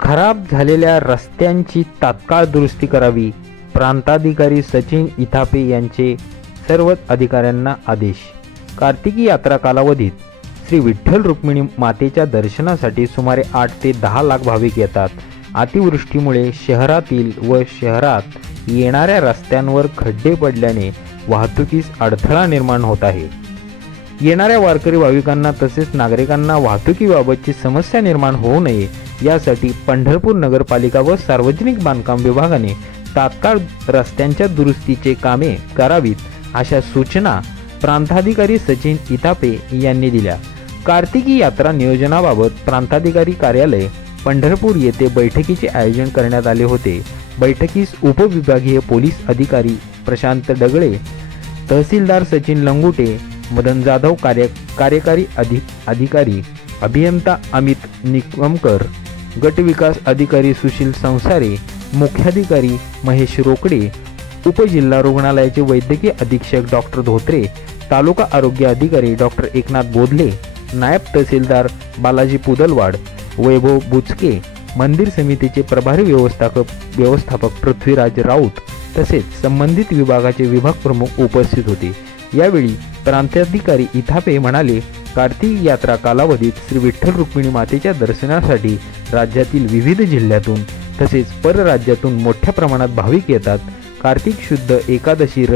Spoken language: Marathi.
खराब झालेल्या रस्त्यांची तात्काळ दुरुस्ती करावी, प्रांताधिकारी सचिन इथापे यांचे सर्व अधिकाऱ्यांना आदेश। कार्तिकी यात्रा कालावधीत श्री विठ्ठल रुक्मिणी मातेच्या दर्शनासाठी सुमारे 8 ते 10 लाख भाविक येतात। अतिवृष्टीमुळे शहरातील व शहरात येणाऱ्या रस्त्यांवर खड्डे पडल्याने वाहतुकीस अडथळा निर्माण होत आहे। येणाऱ्या वारकरी भाविकांना तसेच नागरिकांना वाहतुकीबाबतची समस्या निर्माण होऊ नये यासाठी पंढरपूर नगरपालिका व सार्वजनिक बांधकाम विभागाने तात्काळ रस्त्यांच्या दुरुस्तीचे कामे करावीत अशा सूचना प्रांताधिकारी सचिन इथापे यांनी दिल्या। कार्तिकी यात्रा नियोजनाबाबत प्रांताधिकारी कार्यालय पंढरपूर येथे बैठकीचे आयोजन करण्यात आले होते। बैठकीस उपविभागीय पोलीस अधिकारी प्रशांत डगळे, तहसीलदार सचिन लंगुटे, मदन जाधव, कार्यकारी अधिकारी अभियंता अमित निकमकर, गट विकास अधिकारी सुशील संसारे, मुख्याधिकारी महेश रोकडे, उपजिल्हा रुग्णालयाचे वैद्यकीय अधीक्षक डॉक्टर धोत्रे, तालुका आरोग्य अधिकारी डॉक्टर एकनाथ बोधले, नायब तहसीलदार बालाजी पुदलवाड, वैभव बुचके, मंदिर समितीचे प्रभारी व्यवस्थापक पृथ्वीराज राऊत तसेच संबंधित विभागाचे विभाग प्रमुख उपस्थित होते। यावेळी प्रांताधिकारी इथापे म्हणाले, कार्तिक यात्रा कालावधीत श्री विठ्ठल रुक्मिणी मातेच्या दर्शनासाठी राज्यातील विविध जिल्ह्यातून तसेच परराज्यातून मोठ्या प्रमाणात भाविक येतात। कार्तिक शुद्ध एकादशी